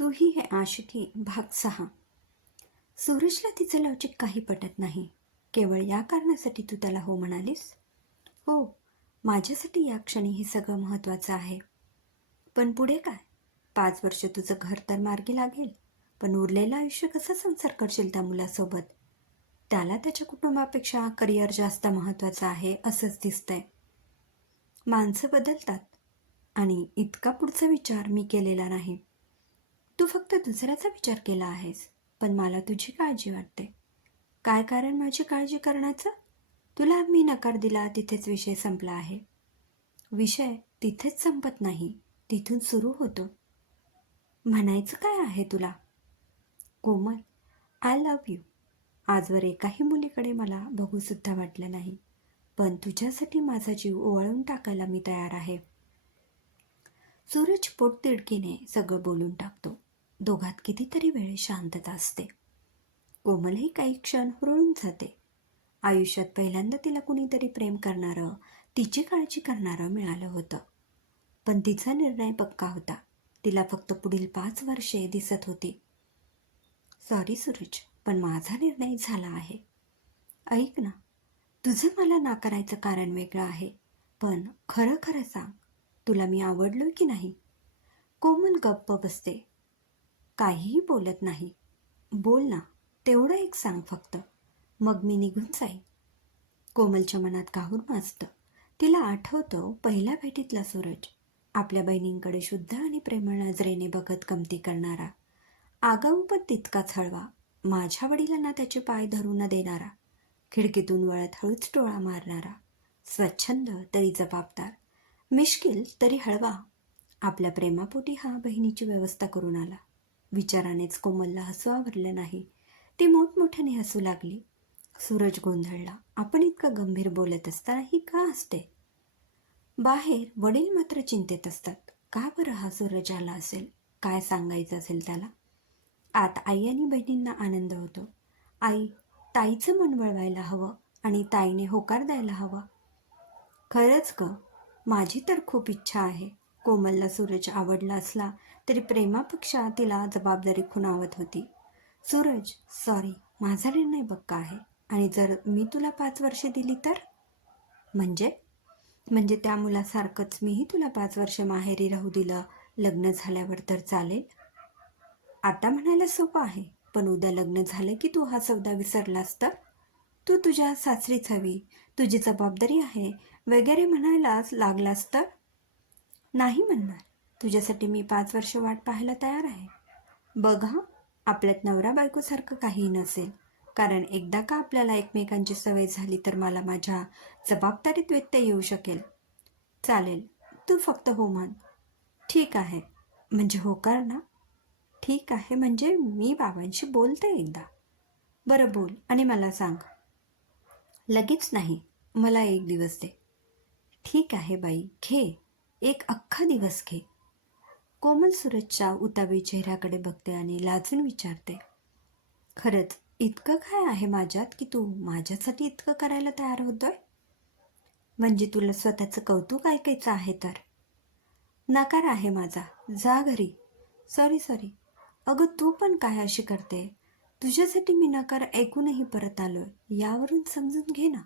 तूही हे आशिकी भाग सहा. सूरजला तिचं लवचिक काही पटत नाही. केवळ या कारणासाठी तू त्याला हो म्हणालीस? हो माझ्यासाठी या क्षणी हे सगळं महत्त्वाचं आहे. पण पुढे काय? पाच वर्ष तुझं घर तर मार्गी लागेल पण उरलेलं आयुष्य कसं संसार करशील त्या मुलासोबत? त्याला त्याच्या कुटुंबापेक्षा करिअर जास्त महत्त्वाचं आहे असंच दिसतंय. माणसं बदलतात. आणि इतका पुढचा विचार मी केलेला नाही. तू फक्त दुसऱ्याचा विचार केला आहेस पण मला तुझी काळजी वाटते. काय कारण माझी काळजी करण्याचं? तुला मी नकार दिला तिथेच विषय संपला आहे. विषय तिथेच संपत नाही तिथून सुरू होतो. म्हणायचं काय आहे तुला? कोमल आय लव्ह यू आजवर एकाही मुलीकडे मला बघूसुद्धा वाटलं नाही पण तुझ्यासाठी माझा जीव ओवाळून टाकायला मी तयार आहे. सूरज पोटतिडकीने सगळं बोलून टाकतो. दोघात कितीतरी वेळ शांतता असते. कोमलही काही क्षण हुरळून जाते. आयुष्यात पहिल्यांदा तिला कुणीतरी प्रेम करणारं तिची काळजी करणारं मिळालं होतं. पण तिचा निर्णय पक्का होता. तिला फक्त पुढील पाच वर्षे दिसत होती. सॉरी सूरज पण माझा निर्णय झाला आहे. ऐक ना तुझं मला नाकारायचं कारण वेगळं आहे. पण खरं खरं सांग तुला मी आवडलो की नाही? कोमल गप्प बसते. काहीही बोलत नाही. बोल ना तेवढं एक सांग फक्त. मग मी निघून जाईन. कोमलच्या मनात काहून माजतं. तिला आठवतं पहिल्या भेटीतला सूरज. आपल्या बहिणींकडे शुद्ध आणि प्रेमळ नजरेने बघत कमती करणारा. आगाऊ पण तितकाच हळवा. माझ्या वडिलांना त्याचे पाय धरू न देणारा. खिडकीतून वळत हळूच टोळा मारणारा. स्वच्छंद तरी जबाबदार. मिश्किल तरी हळवा. आपल्या प्रेमापोटी हा बहिणीची व्यवस्था करून आला. विचारानेच कोमलला हसू आवरलं नाही. ती मोठमोठ्याने हसू लागली. सूरज गोंधळला. आपण इतकं गंभीर बोलत असताना ही का असते बाहेर वडील मात्र चिंतेत असतात. का बरं हा सूरज आला असेल? काय सांगायचं असेल त्याला? आत आई आणि बहिणींना आनंद होतो. आई ताईचं मन वळवायला हवं आणि ताईने होकार द्यायला हवा. खरंच ग माझी तर खूप इच्छा आहे. कोमलला सूरज आवडला असला तरी प्रेमापेक्षा तिला जबाबदारी खुणावत होती. सूरज सॉरी माझा निर्णय बक्का आहे. आणि जर मी तुला पाच वर्षे दिली तर? म्हणजे? म्हणजे त्या मुलासारखंच मीही तुला पाच वर्ष माहेरी राहू दिलं लग्न झाल्यावर तर चालेल? आता म्हणायला सोपं आहे पण उद्या लग्न झालं की तू हा सौदा विसरलास तर? तू तुझ्या सासरीच हवी तुझी जबाबदारी आहे वगैरे म्हणायलाच लागलास तर? नाही म्हणणार. तुझ्यासाठी मी पाच वर्ष वाट पाहायला तयार आहे. बघ आपल्यात नवरा बायकोसारखं काहीही नसेल. कारण एकदा का आपल्याला एकमेकांची सवय झाली तर मला माझ्या जबाबदारीत व्यत्यय येऊ शकेल. चालेल तू फक्त हो म्हण. ठीक आहे. म्हणजे होकार ना. ठीक आहे म्हणजे मी बाबांशी बोलते एकदा. बरं बोल आणि मला सांग. लगेच नाही. मला एक दिवस दे. ठीक आहे बाई घे. एक अख्खा दिवस घे. कोमल सूरजच्या उतावी चेहऱ्याकडे बघते आणि लाजून विचारते खरंच इतकं काय आहे माझ्यात की तू माझ्यासाठी इतकं करायला तयार होतोय? म्हणजे तुला स्वतःचं कौतुक ऐकायचं आहे तर? नकार आहे माझा जा घरी. Sorry sorry. अगं तू पण काय अशी करते? तुझ्यासाठी मी नकार ऐकूनही परत आलोय. यावरून समजून घे ना.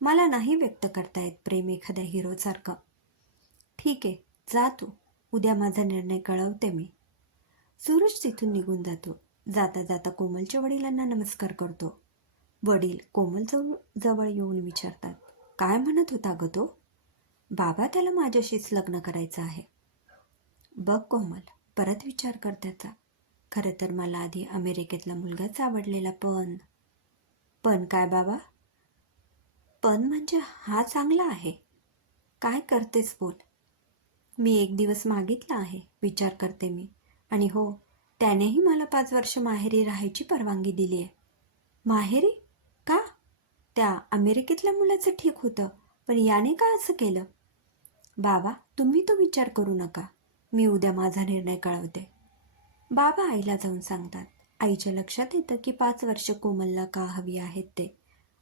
मला नाही व्यक्त करता येत प्रेम एखाद्या हिरोसारखं. ठीक आहे जा तू उद्या माझा निर्णय कळवते मी. सूरज तिथून निघून जातो. जाता जाता कोमलच्या वडिलांना नमस्कार करतो. वडील कोमल जवळ जवळ येऊन विचारतात काय म्हणत होता ग तो? बाबा त्याला माझ्याशीच लग्न करायचं आहे. बघ कोमल परत विचार कर त्याचा. खरं तर मला आधी अमेरिकेतला मुलगाच आवडलेला पण. पण काय बाबा? पण म्हणजे हा चांगला आहे. काय करतेस बोल. मी एक दिवस मागितला आहे विचार करते मी. आणि हो त्यानेही मला पाच वर्ष माहेरी राहायची परवानगी दिली आहे माहेरी? का? त्या अमेरिकेतल्या मुलाचं ठीक होतं पण याने का असं केलं? बाबा तुम्ही तो विचार करू नका. मी उद्या माझा निर्णय कळवते. बाबा आईला जाऊन सांगतात. आईच्या लक्षात येतं की पाच वर्ष कोमलला का हवी आहेत ते.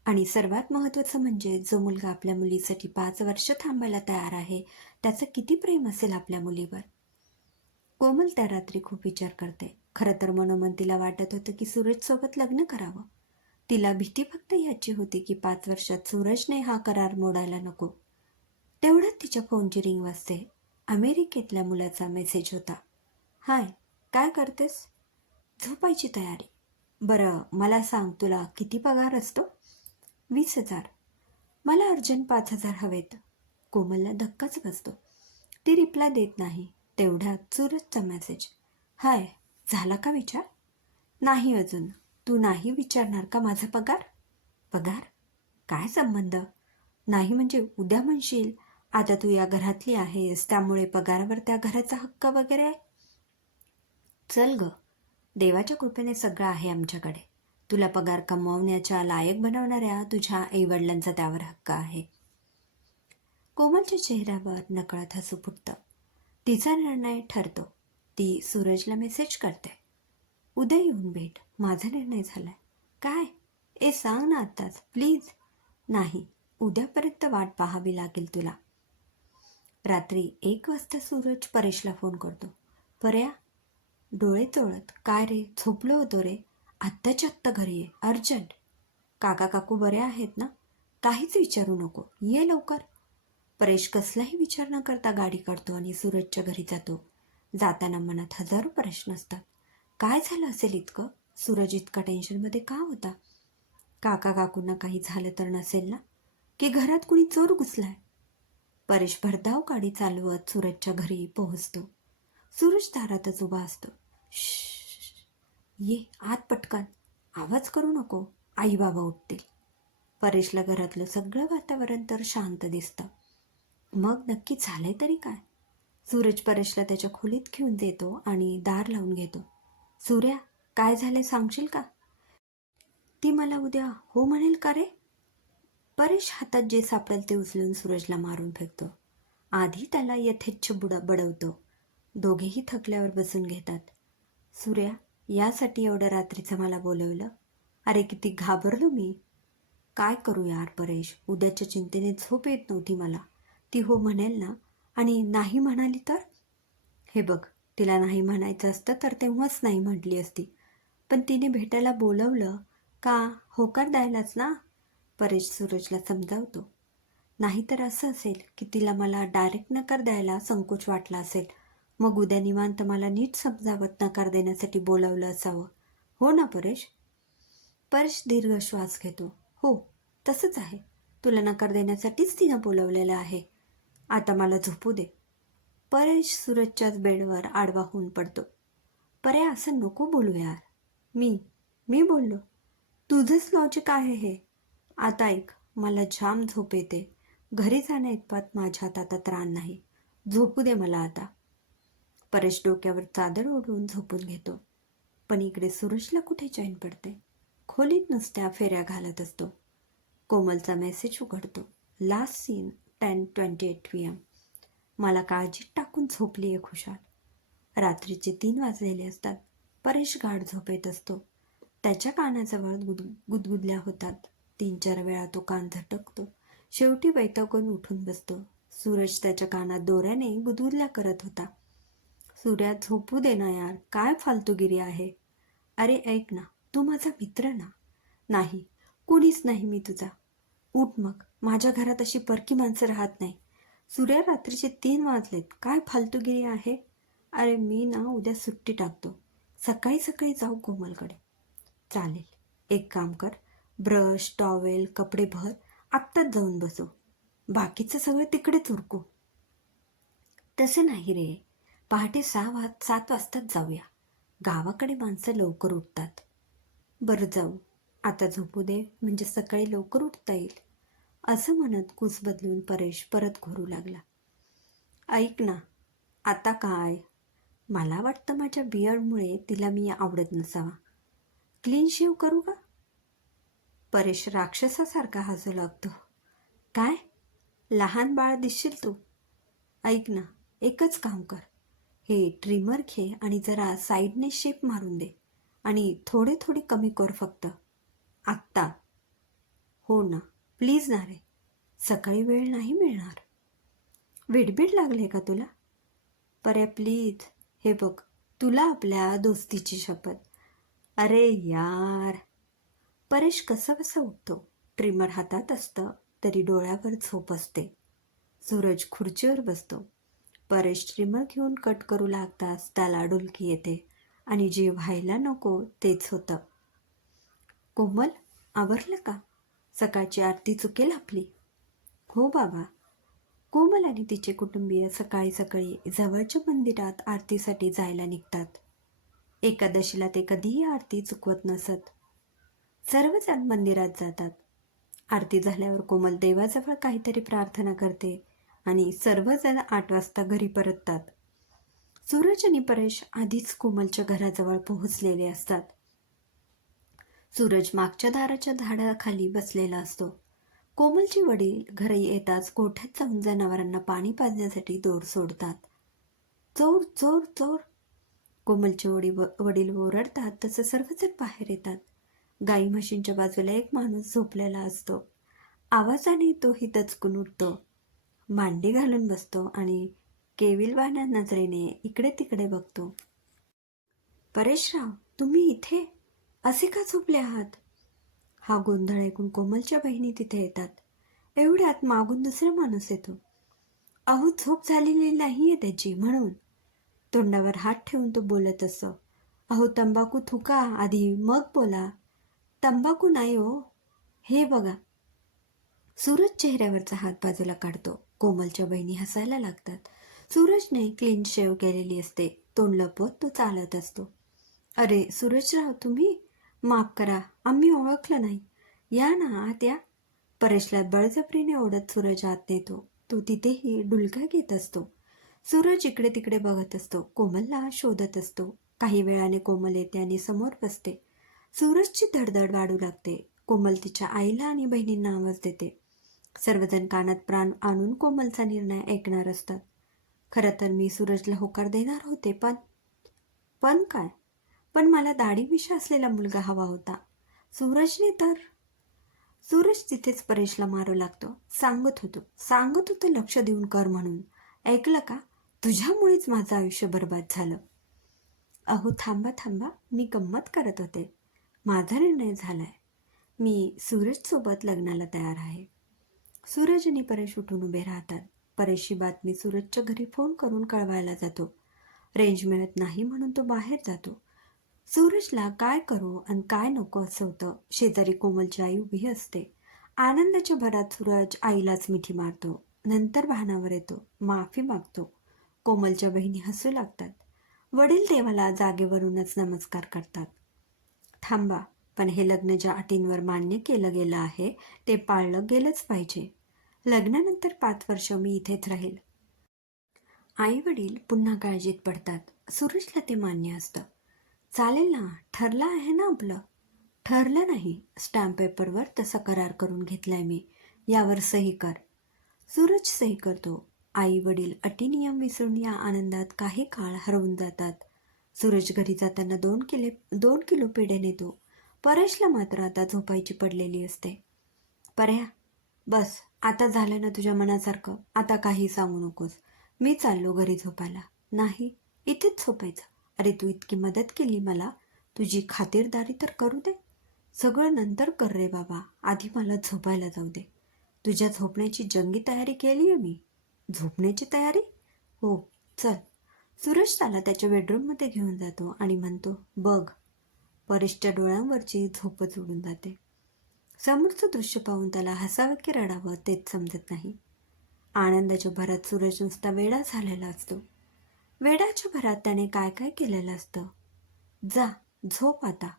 आणि सर्वात महत्त्वाचं म्हणजे जो मुलगा आपल्या मुलीसाठी पाच वर्ष थांबायला तयार आहे त्याचं किती प्रेम असेल आपल्या मुलीवर? कोमल त्या रात्री खूप विचार करते. खरं तर मनोमन तिला वाटत होतं की सूरजसोबत लग्न करावं. तिला भीती फक्त याची होती की पाच वर्षात सूरजने हा करार मोडायला नको. तेवढ्यात तिच्या फोनची रिंग वाजते. अमेरिकेतल्या मुलाचा मेसेज होता. हाय काय करतेस? झोपायची तयारी. बरं मला सांग तुला किती पगार असतो? वीस हजार. मला अर्जंट पाच हजार हवेत. कोमलला धक्काच बसतो. ती रिप्लाय देत नाही. तेवढ्यात सूरजचा मेसेज हाय झाला का विचार? नाही अजून. तू नाही विचारणार का माझा पगार? पगार? काय संबंध? नाही म्हणजे उद्या म्हणशील आता तू या घरातली आहेस त्यामुळे पगारावर त्या घराचा हक्क वगैरे आहे? चल ग. देवाच्या कृपेने सगळं आहे आमच्याकडे. तुला पगार कमावण्याच्या लायक बनवणाऱ्या तुझ्या आईवडिलांचा त्यावर हक्क आहे. कोमलच्या चेहऱ्यावर नकळत हसू फुटतं. तिचा निर्णय ठरतो. ती सूरजला मेसेज करते. उद्या येऊन भेट. माझा निर्णय झालाय. काय? ए सांग ना आत्ताच. प्लीज नाही. उद्यापर्यंत वाट पाहावी लागेल तुला. रात्री एक वाजता सूरज परेशला फोन करतो. पर्या डोळे चोळत काय रे? झोपलो होतो रे. आत्ताच्या आत्ता घरी ये. अर्जंट. काका काकू बरे आहेत ना? काहीच विचारू नको. ये लवकर. परेश कसलाही विचार न करता गाडी काढतो आणि सूरजच्या घरी जातो. जाताना मनात हजारो प्रश्न असतात. काय झालं असेल इतकं? सूरज इतका टेन्शनमध्ये का होता? काका काकूंना काही झालं तर नसेल ना? की घरात कुणी चोर घुसलाय? परेश भरधाव गाडी चालवत सूरजच्या घरी पोहोचतो. सूरज दारातच उभा असतो. "श्श्श, ये आत पटकन. आवाज करू नको. आई बाबा उठतील परेशला घरातलं सगळं वातावरण तर शांत दिसतं. मग नक्की झालंय तरी काय? सूरज परेशला त्याच्या खोलीत घेऊन देतो आणि दार लावून घेतो. सूर्या काय झालंय सांगशील का? ती मला उद्या हो म्हणेल का रे? परेश हातात जे सापडेल ते उचलून सूरजला मारून फेकतो. आधी त्याला यथेच्छ बुडा बडवतो. दोघेही थकल्यावर बसून घेतात. सूर्या यासाठी एवढ्या रात्रीचं मला बोलवलं. अरे किती घाबरलो मी. काय करू यार परेश? उद्याच्या चिंतेने झोप येत नव्हती मला. ती हो म्हणेल ना. आणि नाही म्हणाली तर? हे बघ तिला नाही म्हणायचं असतं तर तेव्हाच नाही म्हटली असती. पण तिने भेटायला बोलवलं. का? होकार द्यायलाच ना? परेश सूरजला समजावतो. नाहीतर असं असेल की तिला मला डायरेक्ट नकार द्यायला संकोच वाटला असेल. मग उद्या निवांत मला नीट समजावत नकार देण्यासाठी बोलावलं असावं. हो ना परेश? परेश दीर्घ श्वास घेतो. हो तसंच आहे. तुला नकार देण्यासाठीच तिनं बोलावलेलं आहे. आता मला झोपू दे. परेश सूरजच्याच बेडवर आडवा होऊन पडतो. पर्या असं नको बोलू यार. मी मी बोललो. तुझंच लॉजिक आहे हे. आता ऐक मला जाम झोप येते. घरी जाण्या इतपत माझ्या हातात आता त्राण नाही. झोपू दे मला आता. परेश डोक्यावर चादर ओढून झोपून घेतो. पण इकडे सूरजला कुठे चैन पडते? खोलीत नुसत्या फेऱ्या घालत असतो. कोमलचा मेसेज उघडतो. Last seen ten twenty eight P M मला काळजीत टाकून झोपली आहे खुशाल. रात्रीचे तीन वाजलेले असतात. परेश गाढ झोपेत असतो. त्याच्या कानाजवळ गुद गुदगुदल्या होतात. तीन चार वेळा तो कान झटकतो. शेवटी वैतागून उठून बसतो. सूरज त्याच्या कानात दोऱ्याने गुदगुदल्या करत होता. सूर्या झोपू दे ना यार काय फालतूगिरी आहे? अरे ऐक ना तू माझा मित्र ना? नाही कुणीच नाही मी तुझा. उठ मग माझ्या घरात अशी परकी माणसं राहत नाही. सूर्या रात्रीचे तीन वाजलेत काय फालतूगिरी आहे? अरे मी ना उद्या सुट्टी टाकतो. सकाळी सकाळी जाऊ कोमलकडे. चालेल एक काम कर ब्रश टॉवेल कपडे भर आत्ताच जाऊन बसू बाकीचं सगळं तिकडेच उरकू. तसं नाही रे. पहाटे सहा वा सात वाजताच जाऊया. गावाकडे माणसं लवकर उठतात. बरं जाऊ. आता झोपू दे. म्हणजे सकाळी लवकर उठता येईल. असं म्हणत कूस बदलून परेश परत घोरू लागला. ऐक ना आता काय? मला वाटतं माझ्या बियर्डमुळे तिला मी आवडत नसावा. क्लीन शेव करू का? परेश राक्षसासारखा हसू लागतो. काय? लहान बाळ दिसशील तू. ऐक ना एकच काम कर. हे ट्रिमर घे आणि जरा साईडने शेप मारून दे. आणि थोडे थोडे कमी कर फक्त. आत्ता. हो ना. प्लीज ना रे. सकाळी वेळ नाही मिळणार. विडबीड लागले का तुला? पर्या प्लीज. हे बघ तुला आपल्या दोस्तीची शपथ. अरे यार. परेश कसं कसं उठतो? ट्रिमर हातात असतं तरी डोळ्यावर झोप असते. सूरज खुर्चीवर बसतो. परेश घेऊन कट करू लागताच त्याला डुलकी येते आणि जे व्हायला नको तेच होतं. कोमल आवरलं का? सकाळची आरती चुकेल आपली. हो बाबा. कोमल आणि तिचे कुटुंबीय सकाळी सकाळी जवळच्या मंदिरात आरतीसाठी जायला निघतात. एकादशीला ते कधीही आरती चुकवत नसत. सर्वजण मंदिरात जातात. आरती झाल्यावर कोमल देवाजवळ काहीतरी प्रार्थना करते. आणि सर्वजण आठ वाजता घरी परततात. सूरज आणि परेश आधीच कोमलच्या घराजवळ पोहोचलेले असतात. सूरज मागच्या दाराच्या झाडाखाली बसलेला असतो. कोमलचे वडील घरी येताच गोठ्यात जाऊन जनावरांना पाणी पाजण्यासाठी दोर सोडतात. चोर चोर चोर. कोमलचे वडील वडील ओरडतात तसं सर्वजण बाहेर येतात. गाई म्हशींच्या बाजूला एक माणूस झोपलेला असतो. आवाजाने तोही दचकून उठतो मांडी घालून बसतो आणि केविलवाण्या नजरेने इकडे तिकडे बघतो. परेशराव तुम्ही इथे? असे का झोपले आहात? हा गोंधळ ऐकून कोमलच्या बहिणी तिथे येतात. एवढ्यात मागून दुसरा माणूस येतो. अहो झोप झालेली नाहीये त्याची म्हणून. तोंडावर हात ठेवून तो बोलत असं. अहो तंबाखू थुका आधी मग बोला. तंबाखू नाही हो. हे बघा. सूरज चेहऱ्यावरचा हात बाजूला काढतो. कोमलच्या बहिणी हसायला लागतात. सूरजने क्लीन शेव केलेली असते. तोंड लपवत तो चालत असतो. अरे सूरजराव तुम्ही? माफ करा आम्ही ओळखलं नाही. या ना आत या परेशला बळजबरीने ओढत सूरज आत नेतो. तो तिथेही डुलका घेत असतो. सूरज इकडे तिकडे बघत असतो. कोमलला शोधत असतो. काही वेळाने कोमल येते आणि समोर बसते. सूरजची धडधड वाढू लागते. कोमल तिच्या आईला आणि बहिणींना आवाज देते. सर्वजण कानात प्राण आणून कोमलचा निर्णय ऐकणार असतात. खरं तर मी सूरजला होकार देणार होते पण पण काय? पण मला दाढी मिशा असलेला मुलगा हवा होता. सूरजने तर सूरज तिथेच परेशला मारू लागतो सांगत होतो. सांगत होतो लक्ष देऊन कर म्हणून. ऐकलं का? तुझ्यामुळेच माझं आयुष्य बर्बाद झालं. अहो थांबा थांबा. मी गंमत करत होते. माझा निर्णय झालाय. मी सूरजसोबत लग्नाला तयार आहे. सूरज आणि परेश उठून उभे राहतात. परेशची बातमी सूरजच्या घरी फोन करून कळवायला जातो. रेंज मिळत नाही म्हणून तो बाहेर जातो. सूरजला काय करू आणि काय नको असं होतं. शेजारी कोमलची आई उभी असते. आनंदाच्या भरात सूरज आईलाच मिठी मारतो. नंतर भानावर येतो. माफी मागतो. कोमलच्या बहिणी हसू लागतात. वडील देवाला जागेवरूनच नमस्कार करतात. थांबा पण हे लग्न ज्या अटींवर मान्य केलं गेलं आहे ते पाळलं गेलंच पाहिजे. लग्नानंतर पाच वर्ष मी इथेच राहील. आई वडील पुन्हा काळजीत पडतात. सूरजला ते मान्य असतं. चालेल ना? ठरलं आहे ना आपलं? ठरलं नाही. स्टॅम्प पेपरवर तसा करार करून घेतलाय मी. यावर सही कर. सूरज सही करतो. आई वडील अटी नियम विसरून या आनंदात काही काळ हरवून जातात. सूरज घरी जाताना दोन किले दोन किलो पेढे नेतो. परेशला मात्र आता झोपायची पडलेली असते. पर्या बस. आता झालं ना तुझ्या मनासारखं? आता काही सांगू नकोस. मी चाललो घरी झोपायला. नाही इथेच झोपायचं. अरे तू इतकी मदत केली मला. तुझी खातिरदारी तर करू दे. सगळं नंतर कर रे बाबा. आधी मला झोपायला जाऊ दे. तुझ्या झोपण्याची जंगी तयारी केली आहे मी. झोपण्याची तयारी? हो चल. सूरज त्याला त्याच्या बेडरूममध्ये घेऊन जातो आणि म्हणतो बघ. परेशच्या डोळ्यांवरची झोपच उडून जाते. समोरचं दृश्य पाहून त्याला हसावं की रडावं तेच समजत नाही. आनंदाच्या भरात सूरज नुसता वेडा झालेला असतो. वेडाच्या भरात त्याने काय काय केलेलं असतं? जा झोप आता.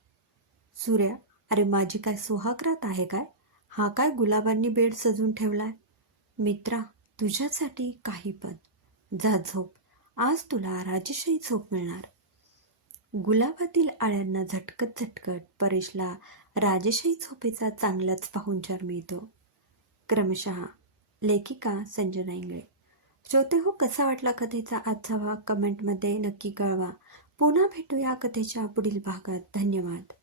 सूर्या अरे माझी काय सुहागरात आहे काय? हा काय गुलाबांनी बेड सजून ठेवलाय? मित्रा तुझ्यासाठी काही पण. जा झोप. आज तुला राजेशाही झोप मिळणार. गुलाबातील आळ्यांना झटकत झटकत परेशला राजेशाही झोपेचा चांगलाच पाहुणचार मिळतो. क्रमशः लेखिका संजना इंगळे. श्रोते हो कसा वाटला कथेचा आजचा भाग? कमेंटमध्ये नक्की कळवा. पुन्हा भेटूया कथेच्या पुढील भागात. धन्यवाद.